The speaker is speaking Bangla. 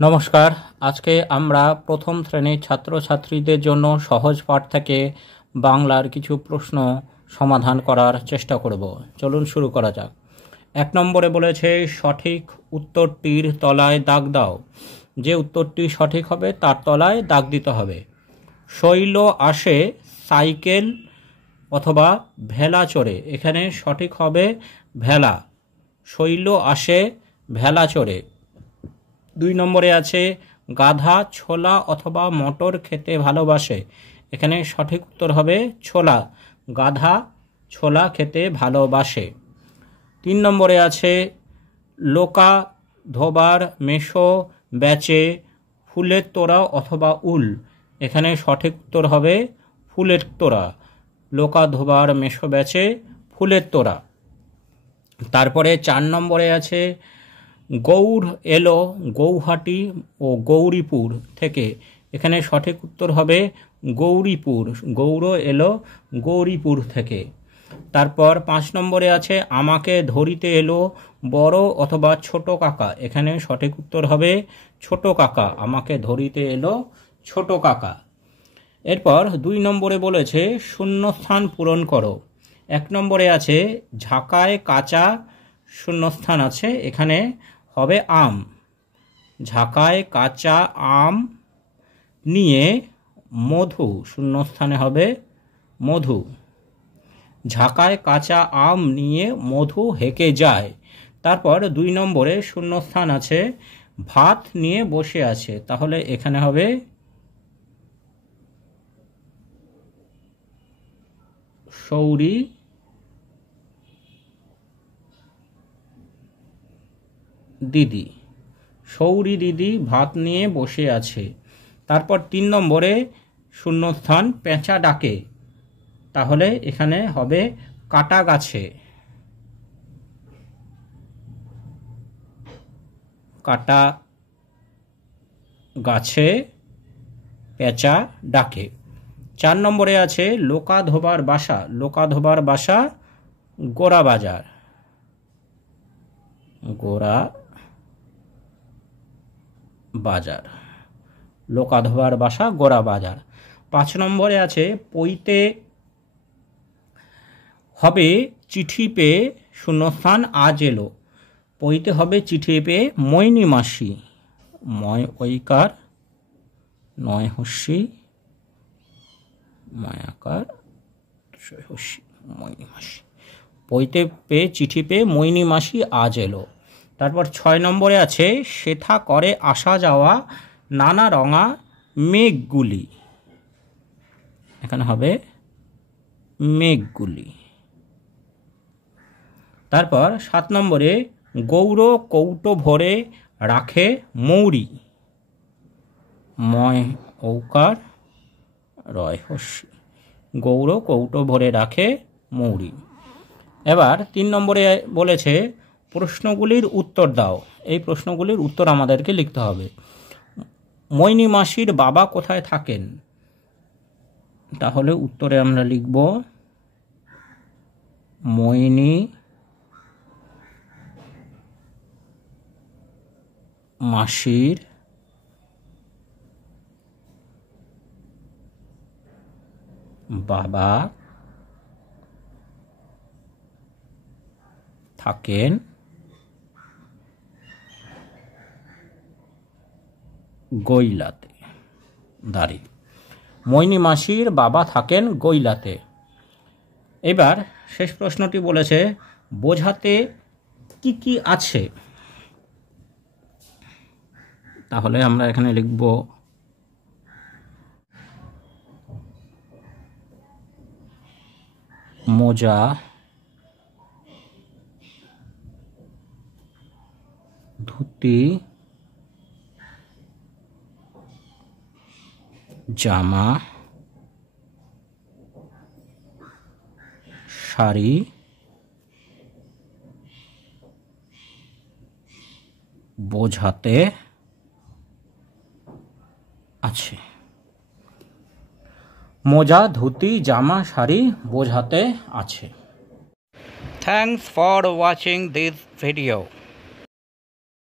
নমস্কার। আজকে আমরা প্রথম শ্রেণীর ছাত্রছাত্রীদের জন্য সহজ পাঠ থেকে বাংলার কিছু প্রশ্ন সমাধান করার চেষ্টা করব। চলুন শুরু করা যাক। 1 নম্বরে বলেছে সঠিক উত্তরটির তলায় দাগ দাও। যে উত্তরটি সঠিক হবে তার তলায় দাগ দিতে হবে। শৈল আসে সাইকেল অথবা ভেলা চড়ে। এখানে সঠিক হবে ভেলা। শৈল আসে ভেলা চড়ে। 2 নম্বরে আছে গাধা ছোলা অথবা মটর খেতে ভালোবাসে। এখানে সঠিক উত্তর হবে ছোলা। গাধা ছোলা খেতে ভালোবাসে। 3 নম্বরে আছে লোকা ধোবার মেশো বেচে ফুলের তোড়া অথবা উল। এখানে সঠিক উত্তর হবে ফুলের তোড়া। লোকা ধোবার মেশো বেচে ফুলের তোড়া। তারপরে 4 নম্বরে আছে গৌড় এলো গৌহাটি ও গৌরীপুর থেকে। এখানে সঠিক উত্তর হবে গৌরীপুর। গৌড় এলো গৌরীপুর থেকে। তারপর 5 নম্বরে আছে আমাকে ধরিতে এলো বড় অথবা ছোট কাকা। এখানে সঠিক উত্তর হবে ছোট কাকা। আমাকে ধরিতে এলো ছোট কাকা। এরপর 2 নম্বরে বলেছে শূন্যস্থান পূরণ করো। 1 নম্বরে আছে ঝাঁকায় কাঁচা শূন্যস্থান আছে, এখানে হবে আম। ঝাঁকায় কাঁচা আম নিয়ে মধু, শূন্যস্থানে হবে মধু। ঝাঁকায় কাঁচা আম নিয়ে মধু হেঁকে যায়। তারপর 2 নম্বরে শূন্যস্থান আছে ভাত নিয়ে বসে আছে, তাহলে এখানে হবে সৌরি দিদি। সৌরি দিদি ভাত নিয়ে বসে আছে। তারপর 3 নম্বরে শূন্যস্থান পেঁচা ডাকে, তাহলে এখানে হবে কাটা গাছে। কাটা গাছে পেঁচা ডাকে। 4 নম্বরে আছে লোকা ধোবার বাসা। লোকা ধোবার বাসা গোরা বাজার। গোরা বাজার। লোকা ধোবার বাসা গোরা বাজার। 5 নম্বরে আছে পইতে হবে চিঠি পেয়ে শূন্যস্থান আজ এলো। পইতে হবে চিঠি পেয়ে মৈনী মাসি। ময় ঐকার নয় হস্যি ময়াকার হস্যি মৈনী মাসি। পইতে পেয়ে চিঠি পেয়ে মৈনী মাসি আজ এলো। তারপর 6 নম্বরে আছে সেথা করে আসা যাওয়া নানা রঙা মেঘগুলি। এখানে হবে মেঘগুলি। তারপর 7 নম্বরে গৌর কৌটো ভরে রাখে মৌরি। ময় ঔকার রয় হস্যি। গৌর কৌটো ভরে রাখে মৌরি। এবার 3 নম্বরে বলেছে প্রশ্নগুলির উত্তর দাও। এই প্রশ্নগুলির উত্তর আমাদেরকে লিখতে হবে। মৈনী মাসির বাবা কোথায় থাকেন? তাহলে উত্তরে আমরা লিখব মৈনী মাসির বাবা থাকেন গৈলাতে। দাঁড়ি। মৈনী মাসির বাবা থাকেন গৈলাতে। এবার শেষ প্রশ্নটি বলেছে বোঝাতে কি কি আছে। তাহলে আমরা এখানে লিখব মোজা, ধুতি, জামা, শাড়ি, বোঝাতে আছে। মোজা, ধুতি, জামা, শাড়ি বোঝাতে আছে। Thanks for watching this video.